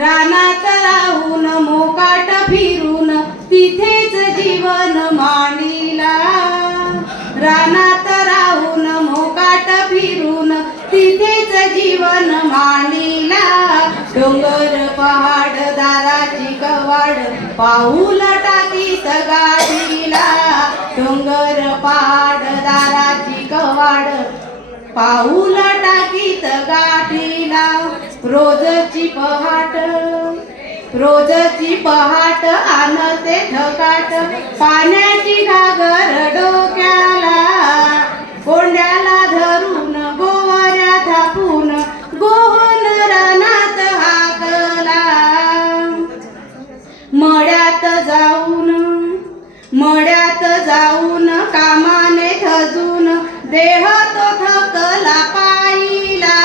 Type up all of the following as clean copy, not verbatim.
रानात राहून मोकाट फिरून तिथेच जीवन मांडिला. रानात राहून मोकाट फिरून तिथेच जीवन मांडिला. डोंगर पहाड दाराची कवाड पाऊल टाकीत गाडीला. डोंगर पहाड दाराची कवाड पाऊल टाकीत गाठीला. रोजची पहाट आणते थकाट पाण्याची घागर डोक्याला. कोंड्याला धरून गोवाऱ्या थापून गोहन रानात हाकला. मड्यात जाऊन कामाने थजून देह तो थकला पायीला.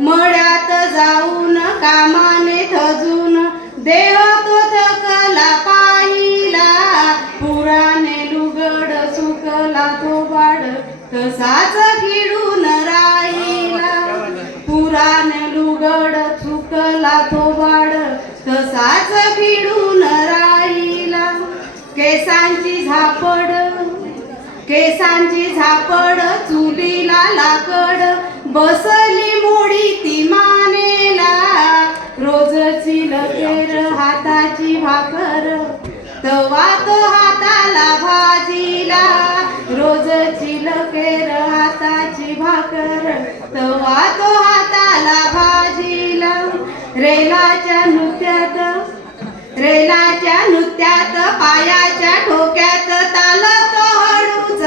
मड्यात जाऊन कामाने थजून देह तो थकला पायीला. पुराने लुगड सुकला थोबाड तसाच किडून राहिला. पुराने लुगड सुकला थोबाड तसाच किडून राहिला. केसांची झापड चुलीला लाकड बसली मोडी ती मानेला. रोजची लकेर हाताची भाकर तवा तो हाताला भाजीला. रोजची लकेर हाताची भाकर तवा तो हाताला भाजीला. रेलाच्या नृत्यात पायाच्या ठोक्यात ताल तो हळूच